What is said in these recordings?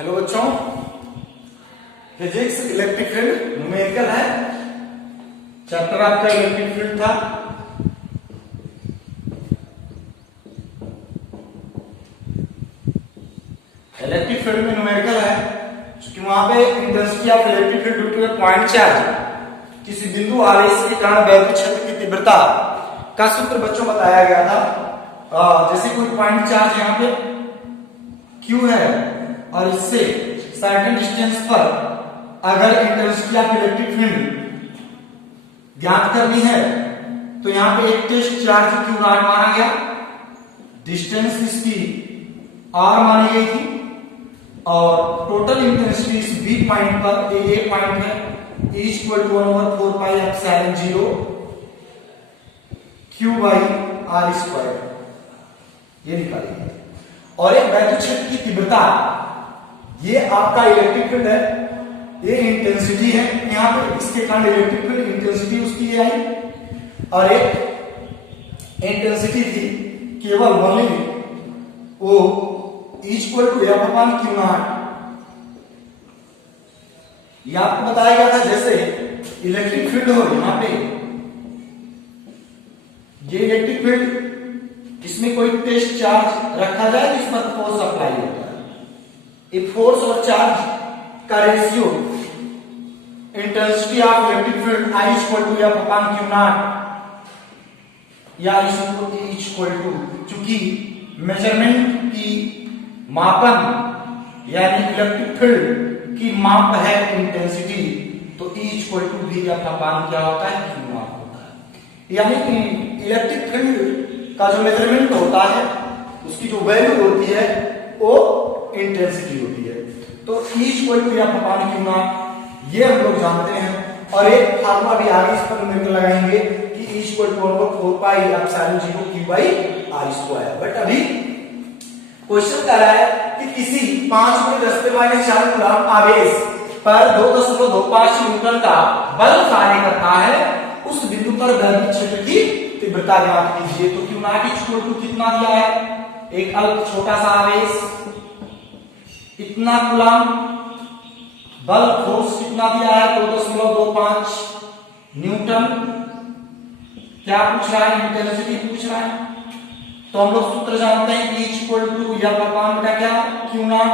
Hello बच्चों, physics electric field numerical है। Chapter आपका इलेक्ट्रिक फील्ड था। इलेक्ट्रिक फील्ड में न्यूमेरिकल है क्योंकि वहां पे intensity of electric field due to a point charge किसी बिंदु आवेश के कारण वैद्युत क्षेत्र की तीव्रता का सूत्र बच्चों बताया गया था। जैसे कोई पॉइंट चार्ज यहाँ पे Q है और इससे सर्टेन डिस्टेंस पर अगर इंटेंसिटी ऑफ इलेक्ट्रिक फील्ड ज्ञात करनी है तो यहाँ पे एक टेस्ट चार्ज Q नॉट माना गया, डिस्टेंस इसकी R मानी गई थी और टोटल इंटेंसिटी इस B पॉइंट पर A पॉइंट है E equal to 1/4 pi epsilon 0 Q by R square, ये निकालेंगे। और एक वैद्युत क्षेत्र की तीव्रता, ये आपका इलेक्ट्रिक फील्ड है, ये इंटेंसिटी है यहाँ पे, इसके कारण इलेक्ट्रिक फील्ड इंटेंसिटी उसकी ये आई और एक इंटेंसिटी थी केवल ओनली वो equal to F upon Q not. ये आपको बताया गया था जैसे इलेक्ट्रिक फील्ड हो यहाँ पे, ये इलेक्ट्रिक फील्ड, इसमें कोई टेस्ट चार्ज रखा जाए तो इस पर फोर्स अप्लाई होता है। ये फोर्स और चार्ज का ratio intensity of electric field I equal to F upon Q not या इक्वल टू, चूंकि मेजरमेंट की मापन यानी इलेक्ट्रिक फील्ड की माप है इंटेंसिटी, तो E इक्वल टू भी एफ अपॉन क्या होता है, क्यू नॉट होता है। यानी इलेक्ट्रिक फील्ड का जो मेजरमेंट होता है उसकी जो वैल्यू होती है वो इंटेंसिटी होती है। तो E equal to F upon Q not ये हम लोग जानते हैं और एक फार्मूला भी आगे इस पर मिलकर लगाएंगे कि E equal to 1/4 pi epsilon 0 Q by R square. But अभी क्वेश्चन कर रहा है कि किसी 5×10⁻⁴ कूलम्ब आवेश पर 2.25 न्यूटन का बल कार्य करता है, उस बिंदु पर वैद्युत क्षेत्र की तीव्रता ज्ञात कीजिए। तो क्यू नॉट इक्वल टू कितना दिया है, एक अल्प छोटा सा आवेश, इतना कूलम्ब, बल फोर्स कितना दिया है 2.25 न्यूटन। क्या पूछ रहा है, इंटेंसिटी पूछ रहा है। तो हम लोग सूत्र जानते हैं कि इक्वल टू एफ अपॉन का क्या, क्यू नॉट।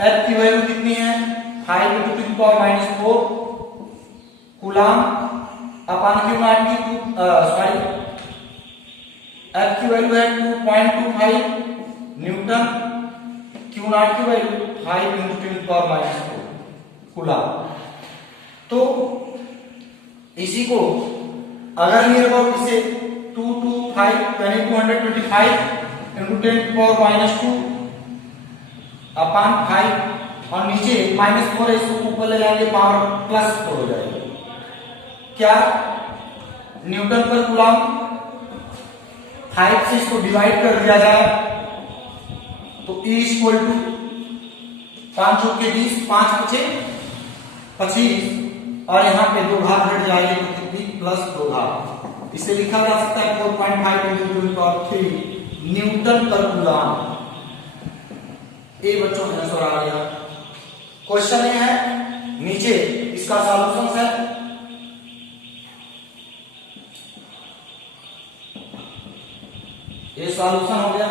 एफ की वैल्यू कितनी है 5×10⁻⁴ कूलम्ब अपॉन क्यू नॉट की एफ की वैल्यू है 2.25 न्यूटन, क्यू नॉट की वैल्यू 5×10⁻⁴ कूलम्ब। तो इसी को अगर नियर अबाउट इसे 225 यानी 225 × 10⁻² अपॉन 5 और नीचे -4 है, इसको ऊपर ले जाएंगे पावर +4 हो जाएगी। क्या न्यूटन पर कूलम्ब 5 से इसको डिवाइड कर दिया जाए तो E इक्वल टू 5 × 20 5 × 25 और यहाँ पे 2 घात हट जाएगी तो कितनी +2 घात। इसे लिखा जा सकता है 4.5 × 10⁻³ न्यूटन पर कूलम्ब। ये बच्चों का आंसर आ गया। क्वेश्चन ये है, नीचे इसका सॉल्यूशन है। ये सॉल्यूशन हो गया।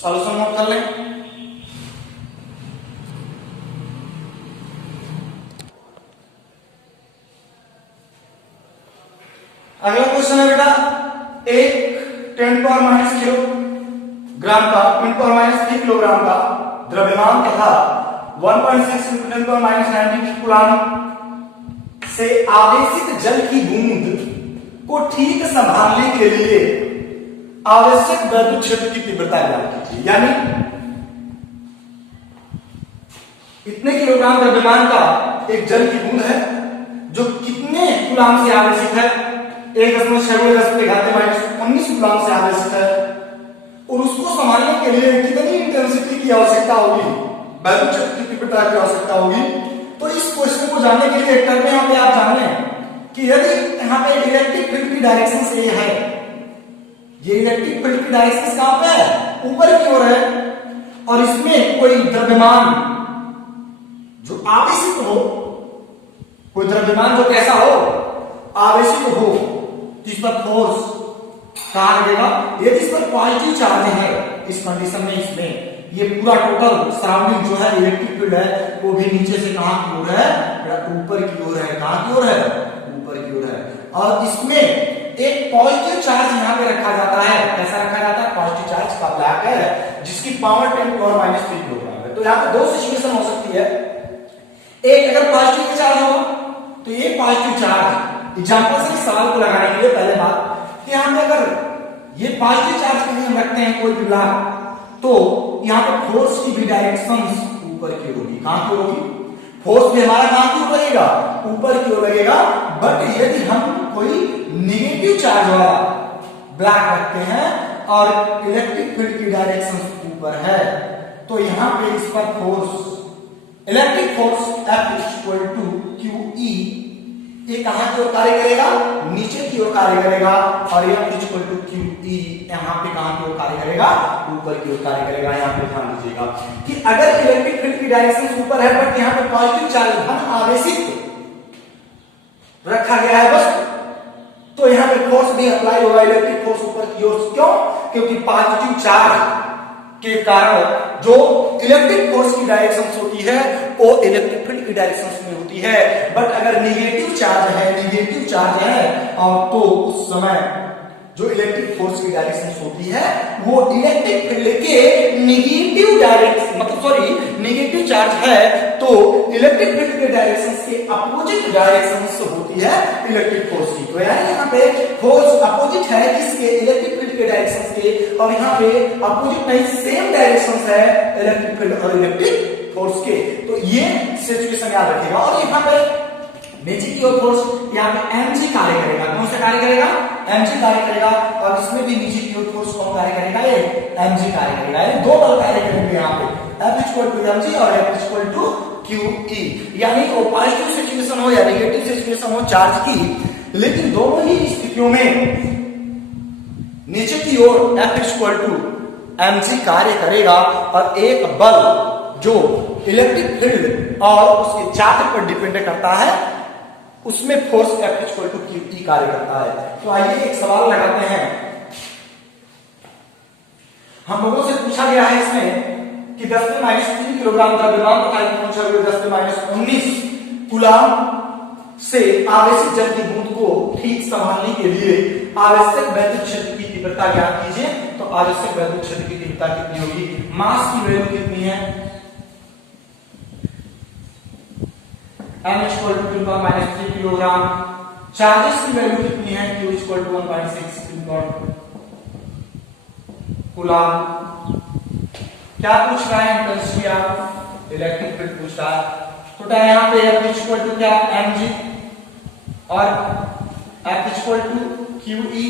सॉल्यूशन नोट कर लें। अगला क्वेश्चन है बेटा, एक 10⁻³ किलोग्राम का 10⁻³ किलोग्राम का द्रव्यमान तथा 1.6 × 10⁻90 कूलम्ब से आवेशित जल की बूंद को ठीक संभालने के लिए आवश्यक वैद्युत क्षेत्र की तीव्रता ज्ञात कीजिए। यानी इतने किलोग्राम द्रव्यमान का एक जल की बूंद है जो कितने कूलम्ब से आवेशित है, 1.6×10⁻19 कूलम्ब से आवेशित है और उसको संभालने के लिए कितनी इंटेंसिटी की आवश्यकता होगी, वैद्युत क्षेत्र की तीव्रता की आवश्यकता होगी। तो इस क्वेश्चन को जानने के लिए एक टर्म यहाँ पे आप जान लें कि यदि यहाँ पे इलेक्ट्रिक फील्ड की डायरेक्शन से ये है, ये इलेक्ट्रिक फील्ड की डायरेक्शन कहां पे है, ऊपर की ओर है, और इसमें कोई द्रव्यमान जो आवेशित हो, कोई द्रव्यमान जो कैसा हो, आवेशित हो, जिस पर फोर्स कहा लगेगा, यदि इस पर पॉजिटिव चार्ज है इस कंडीशन में, इसमें ये पूरा टोटल सराउंडिंग जो है इलेक्ट्रिक फील्ड है वो भी नीचे से कहां की ओर है, ऊपर की ओर है। कहां की ओर है, ऊपर की ओर है। और इसमें एक पॉजिटिव चार्ज यहाँ पे रखा जाता है। कैसा रखा जाता है, पॉजिटिव चार्ज का ब्लैक है जिसकी पावर 10⁻³ किलोग्राम है। तो यहाँ पे दो सिचुएशन हो सकती है, एक अगर पॉजिटिव चार्ज हो तो ये पॉजिटिव चार्ज, एग्जांपल से सवाल को लगाने के लिए पहले बात कि यहाँ पे अगर ये पॉजिटिव चार्ज के लिए हम रखते हैं कोई भी ब्लॉक, तो यहाँ पे फोर्स की भी डायरेक्शन ऊपर की होगी। कहां की होगी, फोर्स भी हमारा कहां की ओर लगेगा, ऊपर की ओर लगेगा। बट यदि हम कोई निगेटिव चार्ज वाला ब्लॉक रखते हैं और इलेक्ट्रिक फील्ड की डायरेक्शन ऊपर है, तो यहाँ पे इस पर फोर्स, इलेक्ट्रिक फोर्स F=QE, ये कहां की ओर कार्य करेगा, नीचे की ओर कार्य करेगा। और F=QE यहाँ पे कहां की ओर कार्य करेगा, ऊपर की ओर कार्य करेगा। यहाँ पे ध्यान दीजिएगा कि अगर इलेक्ट्रिक फील्ड की डायरेक्शन ऊपर है बट यहाँ पे पॉजिटिव चार्ज धन आवेशित रखा गया है बस, तो यहाँ पे फोर्स भी अप्लाई होगा, इलेक्ट्रिक फोर्स ऊपर की ओर। क्यों, क्योंकि पॉजिटिव चार्ज के कारण जो इलेक्ट्रिक फोर्स की डायरेक्शन होती है वो इलेक्ट्रिक फील्ड की डायरेक्शन में होती है। बट अगर निगेटिव चार्ज है और तो उस समय जो इलेक्ट्रिक फोर्स की डायरेक्शन होती है वो इलेक्ट्रिक फील्ड के निगेटिव डायरेक्शन, मतलब सॉरी निगेटिव चार्ज है तो इलेक्ट्रिक फील्ड के डायरेक्शन के अपोजिट डायरेक्शन से होती है इलेक्ट्रिक फोर्स की। तो यानी यहाँ पे फोर्स अपोजिट है किसके, इलेक्ट्रिक फील्ड के डायरेक्शन के, और यहाँ पे अपोजिट नहीं सेम डायरेक्शन है इलेक्ट्रिक फील्ड और इलेक्ट्रिक फोर्स के। तो ये सिचुएशन याद रखिएगा। और यहाँ पे नीचे की ओर फोर्स यहाँ पे mg कार्य करेगा। कौन सा कार्य करेगा, mg कार्य करेगा। और इसमें भी नीचे की ओर फोर्स कौन कार्य करेगा, ये mg कार्य करेगा। ये दो बल कार्य करेंगे यहाँ पे, F=mg और F=QE। यानी वो पॉजिटिव सिचुएशन हो या नेगेटिव सिचुएशन हो चार्ज की, लेकिन दोनों ही स्थितियों में नीचे की ओर F=mg कार्य करेगा। और एक बल जो इलेक्ट्रिक फील्ड और उसके चार्ज पर डिपेंड करता है उसमें फोर्स F=QE कार्य करता है। तो आइए एक सवाल लगाते हैं। हम लोगों से पूछा गया है इसमें कि 10⁻³ किलोग्राम द्रव्यमान तथा 10⁻19 कूलम से आवेशित जल की बूंद को ठीक संभालने के लिए आवश्यक वैद्युत क्षेत्र की तीव्रता ज्ञात कीजिए। तो आवश्यक वैद्युत क्षेत्र की तीव्रता कितनी होगी, मास की वैल्यू कितनी है, m=10⁻³ किलोग्राम। चार्जेस की वैल्यू कितनी है, Q=1.6 कूलम। क्या पूछ रहा है, इंटेंसिटी ऑफ इलेक्ट्रिक फील्ड पूछ रहा है। तो यहाँ पे F= क्या, mg, और F=QE,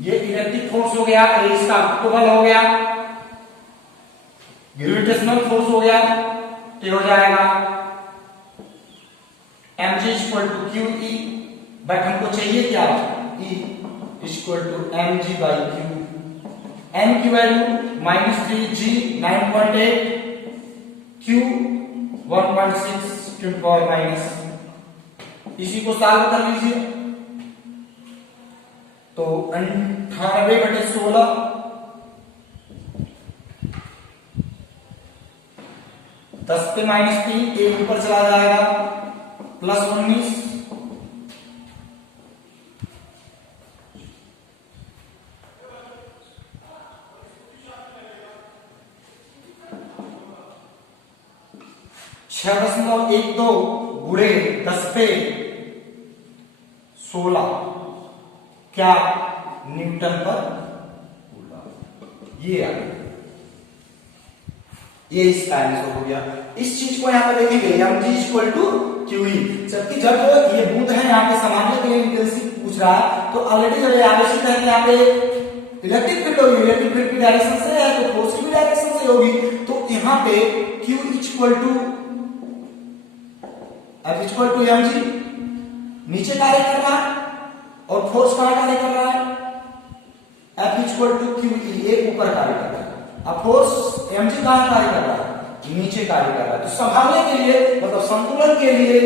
ये इलेक्ट्रिक फोर्स हो गया, ये इसका बल हो गया, ग्रेविटेशनल फोर्स हो गया, ये हो जाएगा mg=QE। बट हमको चाहिए क्या, E=mg/Q। n की वैल्यू -3, g 9.8, q 1.6 × 10⁻⁻। इसी को सॉल्व कर लीजिए तो 98/16 10⁻³ एक ऊपर चला जाएगा +19 6.12 गुणे 10⁻16 क्या न्यूटन पर ये आ गया। ये इसका आंसर हो गया। इस चीज को यहाँ पे देखेंगे mg=QE। जबकि जब ये बूंद है यहाँ पे संभालने के लिए इंटेंसिटी पूछ रहा है तो ऑलरेडी जब ये आवश्यक है कि यहाँ पे इलेक्ट्रिक फील्ड होगी, इलेक्ट्रिक फील्ड की डायरेक्शन से है तो फोर्स की डायरेक्शन से होगी। तो यहाँ पे Q F=mg नीचे कार्य कर रहा है और फोर्स कहां कार्य कर रहा है, F इक्वल टू QE, एक ऊपर कार्य कर रहा है। अब फोर्स mg कहां कार्य कर रहा है, नीचे कार्य कर रहा है। तो संभालने के लिए मतलब संतुलन के लिए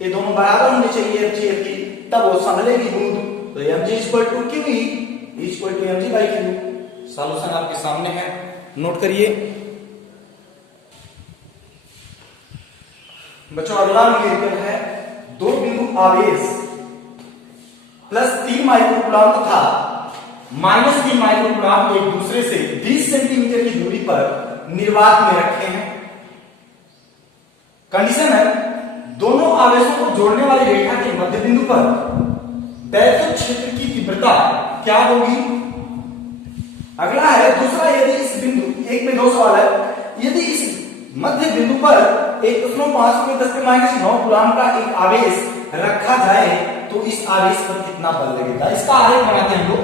ये दोनों बराबर होने चाहिए Fg Fg, तब वो संभलेगी बूंद। तो mg equal to QE equal to mg by Q। Solution आपके सामने है, नोट करिए बच्चों। अगला न्यूमेरिकल है दो बिंदु आवेश प्लस 3 माइक्रोकूलम तथा माइनस 3 माइक्रोकूलम एक दूसरे से 20 सेंटीमीटर की दूरी पर निर्वात में रखे हैं। कंडीशन है दोनों आवेशों को जोड़ने वाली रेखा के मध्य बिंदु पर वैद्युत क्षेत्र की तीव्रता क्या होगी। अगला है दूसरा, यदि इस बिंदु, एक में दो सवाल है, यदि इस मध्य बिंदु पर 1.5 × 10⁻⁹ कूलम का एक आवेश रखा जाए तो इस आवेश पर कितना बल लगेगा। इसका आरेख बनाते हैं हम लोग।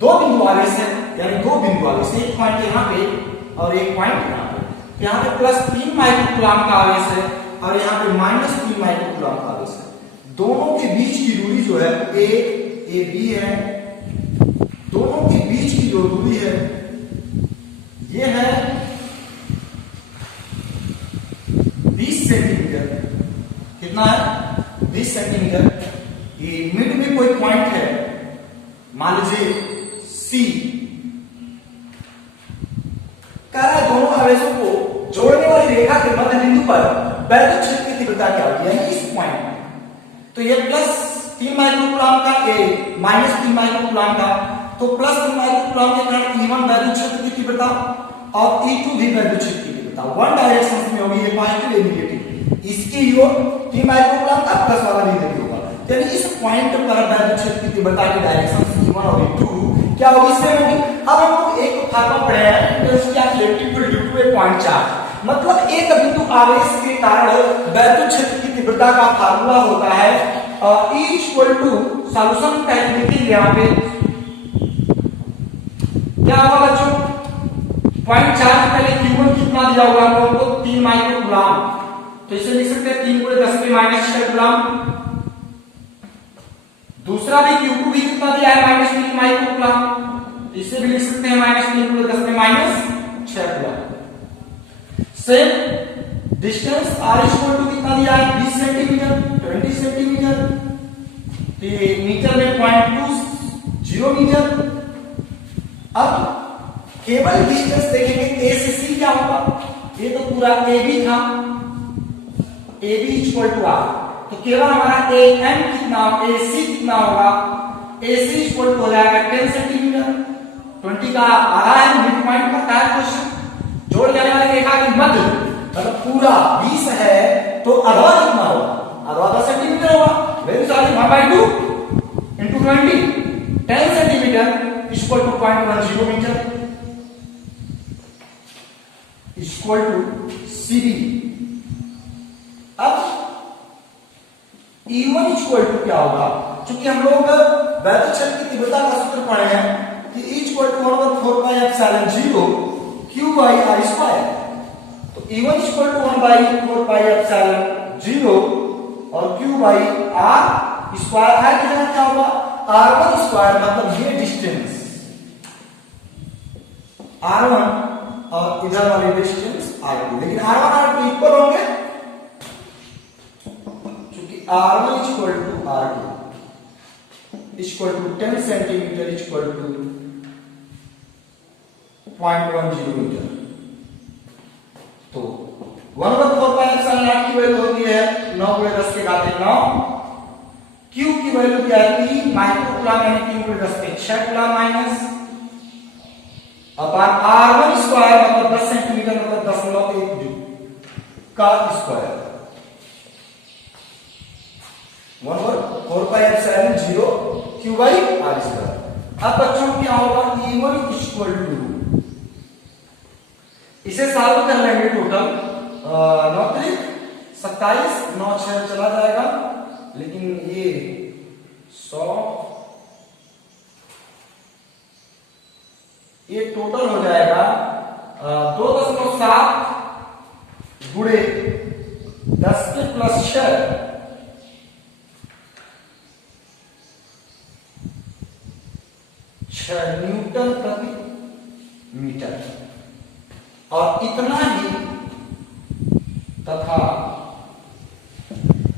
दो बिंदु आवेश है, यानी दो बिंदु आवेश, एक पॉइंट यहाँ पे और एक पॉइंट यहाँ पे। यहाँ पे प्लस 3 माइक्रोकूलम का आवेश है और यहाँ पे माइनस 3 माइक्रोकूलम का आवेश है। दोनों के बीच की दूरी जो है ए बी है, दोनों के बीच की जो दूरी है ये है 20 सेंटीमीटर। कितना है, 20 सेंटीमीटर। ये मिड में कोई पॉइंट है, मान लीजिए सी। कह रहा है दोनों आवेशों को जोड़ने वाली रेखा के मध्य बिंदु पर वैद्युत क्षेत्र की तीव्रता क्या होगी, यानी इस पॉइंट में। तो ये प्लस 3 माइक्रोकूलम का ए माइनस 3 माइक्रोकूलम का, तो प्लस 3 माइक्रोकूलम के कारण E1 वैद्युत क्षेत्र की तीव्रता और E2 भी वैद्युत क्षेत्र की तीव्रता वन डायरेक्शन में होगी, ये पॉजिटिव या नेगेटिव। इसकी ओर 3 माइक्रोकूलम का प्लस वाला नेगेटिव होगा, यानी इस पॉइंट पर वैद्युत क्षेत्र की तीव्रता की डायरेक्शन E1 और E2 क्या होगी, सेम होगी। अब हम लोग एक फार्मूला पढ़े हैं, intensity of electric field due to a point charge. मतलब एक बिंदु आवेश के कारण वैद्युत क्षेत्र की तीव्रता का फार्मूला होता है E equal to solution type लिखेंगे यहाँ पे क्या होगा बच्चों, पॉइंट चार्ज पहले Q1 कितना दिया हुआ है हमको 3 माइक्रोकूलम, तो इसे लिख सकते हैं 3 × 10⁻⁶ कूलम। दूसरा भी Q2 भी कितना दिया है -3 माइक्रोकूलम, इसे भी लिख सकते हैं -3 × 10⁻⁶ coulomb. Same distance r equal to कितना दिया है 20 सेंटीमीटर, 20 सेंटीमीटर, मीटर में 0.20 मीटर। अब केवल डिस्टेंस देखेंगे a से c क्या होगा, ये तो पूरा AB था, AB इक्वल टू r, तो केवल हमारा AM कितना, AC कितना होगा, AC इक्वल टू हो जाएगा 10 सेंटीमीटर। 20 का आधा है, मिड पॉइंट का है क्वेश्चन। जोड़ जाने वाली रेखा की मध्य मतलब पूरा 20 है तो आधा कितना होगा, आधा सेंटीमीटर होगा। Very sorry 1/2 into 20 10 centimetre equal to 0.10 metre equal to CB। अब E1 इक्वल टू क्या होगा, क्योंकि हम लोग वैद्युत क्षेत्र की तीव्रता का सूत्र पढ़े हैं कि E इक्वल टू 1/4πε0 Q/r²। तो E1 इक्वल टू 1/4πε0 और Q/r² है कितना क्या होगा, R1² मतलब ये डिस्टेंस R1 और इधर वाली डिस्टेंस R2, लेकिन R1 R2 इक्वल होंगे क्योंकि R1 equal to R2 equal to 10 centimetre equal to 0.10 metre. तो 1/4πε0 की वैल्यू होती है 9 × 10 के घात 9। Q की वैल्यू क्या है 3 माइक्रोकूलम यानी 3 × 10 के 6 कूलम माइनस अपॉन R1² मतलब 10 सेंटीमीटर मतलब 10.1 का स्क्वायर 1/4πε0 Q/r²। अब बच्चों क्या होगा E1 इक्वल टू, इसे सॉल्व कर लेंगे टोटल 9 × 27 9 6 चला जाएगा, लेकिन ये 100 ये टोटल हो जाएगा 2.7 गुणे 10 के प्लस 6 न्यूटन प्रति मीटर, और इतना ही तथा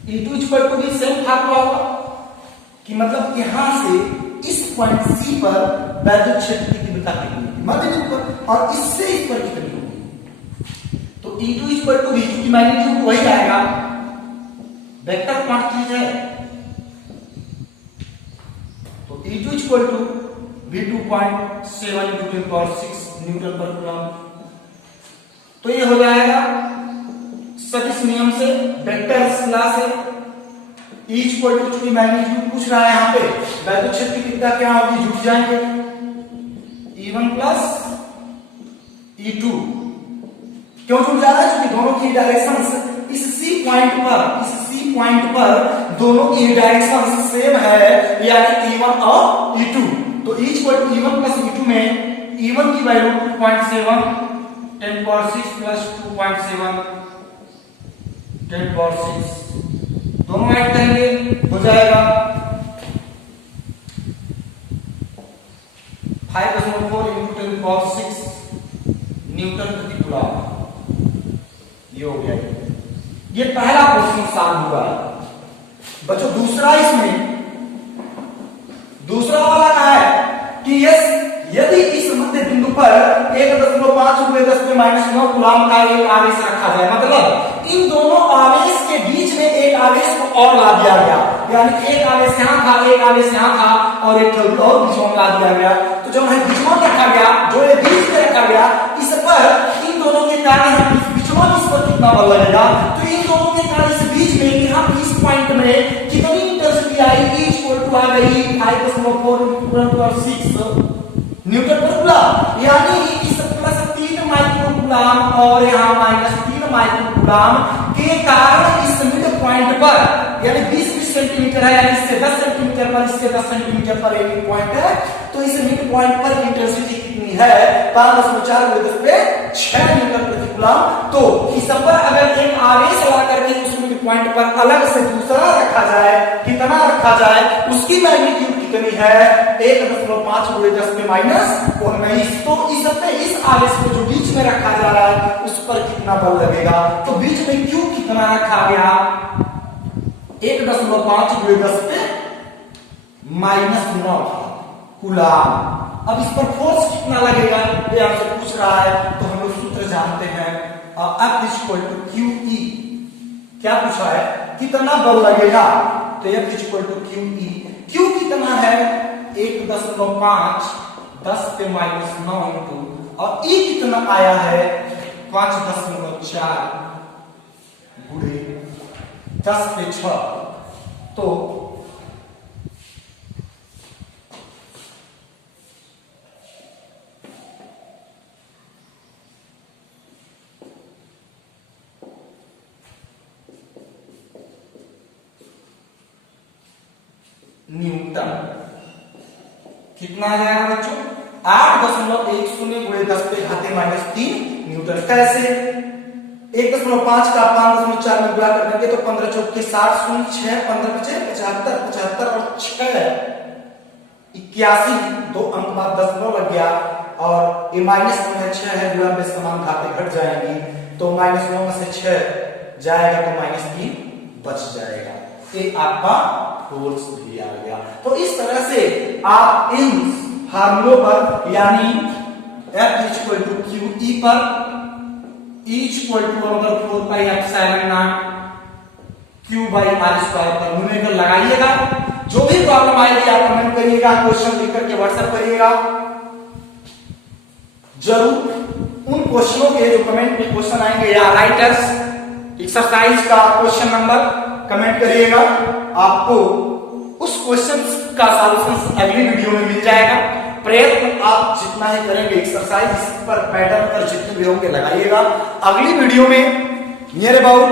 E2 इक्वल टू भी सेम फार्मूला होगा कि मतलब यहां से इस पॉइंट C पर वैद्युत क्षेत्र की तीव्रता कितनी होगी मध्य बिंदु पर, और इससे इस पर कितनी होगी। तो E2 इक्वल टू V2 की मैग्नीट्यूड वही आएगा, वेक्टर क्वांटिटी है। तो E2 equal to V2.7 × 10⁶ newton per coulomb. तो ये हो जाएगा सदिश नियम से, वेक्टर लॉ से, E इक्वल टू चूंकि मैग्नीट्यूड पूछ रहा है यहाँ पे, वैद्युत क्षेत्र की तीव्रता क्या होगी, जुड़ जाएंगे E1 प्लस E2। क्यों जुड़ जा रहा है, क्योंकि दोनों की डायरेक्शन इस C पॉइंट पर दोनों की डायरेक्शन सेम है, यानी E1 और E2। तो E equal to E1 plus E2 में E1 की वैल्यू 2.7 10⁶ प्लस 2.7 10⁶, दोनों ऐड करेंगे हो जाएगा 5.4 × 10⁶ न्यूटन प्रति कूलम। ये हो गया, ये पहला क्वेश्चन सॉल्व हुआ। बच्चों दूसरा, इसमें दूसरा वाला क्या है कि यदि इस मध्य बिंदु पर 1.5 × 10⁻⁹ कूलम का एक आवेश रखा जाए, मतलब इन दोनों आवेश के बीच में एक आवेश को और ला दिया गया, यानी एक आवेश यहां था, एक आवेश यहां था, और एक और बीच में ला दिया गया। तो जो है बीच में रखा गया, जो ये बीच में रखा गया, इस पर इन दोनों के कारण बीच में इस पर कितना बल लगेगा। तो इन दोनों के कारण इस बीच में यहाँ इस पॉइंट में कितनी इंटेंसिटी आई, E इक्वल टू आ गई 5.4 × 10⁶ न्यूटन पर कूलम, यानी इस प्लस 3 माइक्रो कूलम और यहाँ माइनस 3 माइक्रो कूलम के कारण इस मिड पॉइंट पर, यानी 20 सेंटीमीटर है, यानी इससे 10 सेंटीमीटर पर, इससे 10 सेंटीमीटर पर एक पॉइंट है, तो इस मिड पॉइंट पर इंटेंसिटी कितनी है 5.4 × 10⁶ न्यूटन प्रति कूलम। तो इस पर अगर एक आवेश ला करके उस मिड पॉइंट पर अलग से दूसरा रखा जाए, कितना रखा जाए, उसकी मैग्नीट्यूड कितनी है 1.5 × 10⁻⁹ तो इस आवेश को जो बीच में रखा जा रहा है उस पर कितना बल लगेगा। तो बीच में क्यों कितना रखा गया 1.5 × 10⁻⁹ कूलम। अब इस पर फोर्स कितना लगेगा ये आपसे पूछ रहा है, तो हम लोग सूत्र जानते हैं, F इक्वल टू QE। क्या पूछा है, कितना बल लगेगा, तो F equal to QE। Q कितना है 1.5 10⁻⁹ और E कितना आया है 5.4 × 10⁶। तो न्यूटन कितना आ जाएगा बच्चों 8.10 × 10⁻³ न्यूटन। कैसे 1.5 का 5.4 में गुणा कर देंगे तो 15 × 4 = 60, 0 6 15 × 75 75 और 6 81, 2 अंक बाद दशमलव लग गया, और ये माइनस में 6 है, गुणा में समान घातें घट जाएंगी, तो -9 में से 6 जाएगा तो -3 बच जाएगा। ये आपका फोर्स भी आ गया। तो इस तरह से आप इन फार्मूलों पर, यानी F इक्वल टू QE पर E इक्वल टू 4πε0 Q/r² पर न्यूमेरिकल लगाइएगा। जो भी प्रॉब्लम आएगी आप कमेंट करिएगा, क्वेश्चन लिख करके व्हाट्सएप करिएगा जरूर। उन क्वेश्चनों के जो कमेंट में क्वेश्चन आएंगे या राइटर्स एक्सरसाइज का क्वेश्चन नंबर कमेंट करिएगा, आपको उस क्वेश्चन का सॉल्यूशन अगली वीडियो में मिल जाएगा। प्रयत्न आप जितना ही करेंगे एक्सरसाइज पर, पैटर्न पर जितने भी होंगे लगाइएगा। अगली वीडियो में नियर अबाउट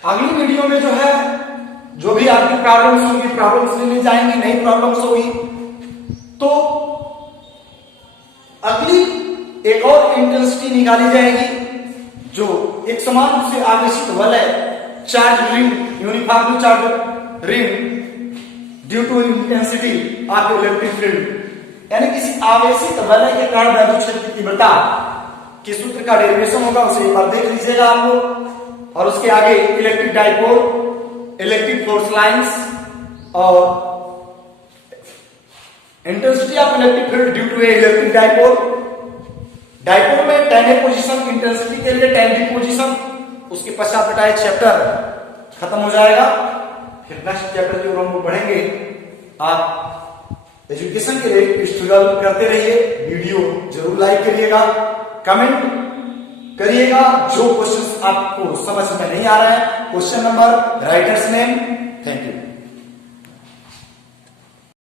अगली वीडियो में जो है जो भी आपकी प्रॉब्लम्स होंगी, प्रॉब्लम्स लेने जाएंगे, नई प्रॉब्लम्स होगी, तो अगली एक और इंटेंसिटी निकाली जाएगी जो एक समान रूप से आवेशित वलय charge ring uniformly charge ring due to intensity of electric field, यानी किसी आवेशित वलय के कारण वैद्युत क्षेत्र की तीव्रता के सूत्र का डेरिवेशन होगा, उसे एक बार देख लीजिएगा आप लोग। और उसके आगे electric dipole, electric force lines और intensity of electric field due to a electric dipole. Dipole में 10A पोजीशन, इंटेंसिटी के लिए 10B पोजीशन। उसके पश्चात बेटा चैप्टर खत्म हो जाएगा, फिर नेक्स्ट चैप्टर की ओर हम बढ़ेंगे। आप एजुकेशन के लिए स्ट्रगल करते रहिए, वीडियो जरूर लाइक करिएगा, कमेंट करिएगा। जो क्वेश्चन आपको समझ में नहीं आ रहा है, क्वेश्चन नंबर, राइटर्स नेम,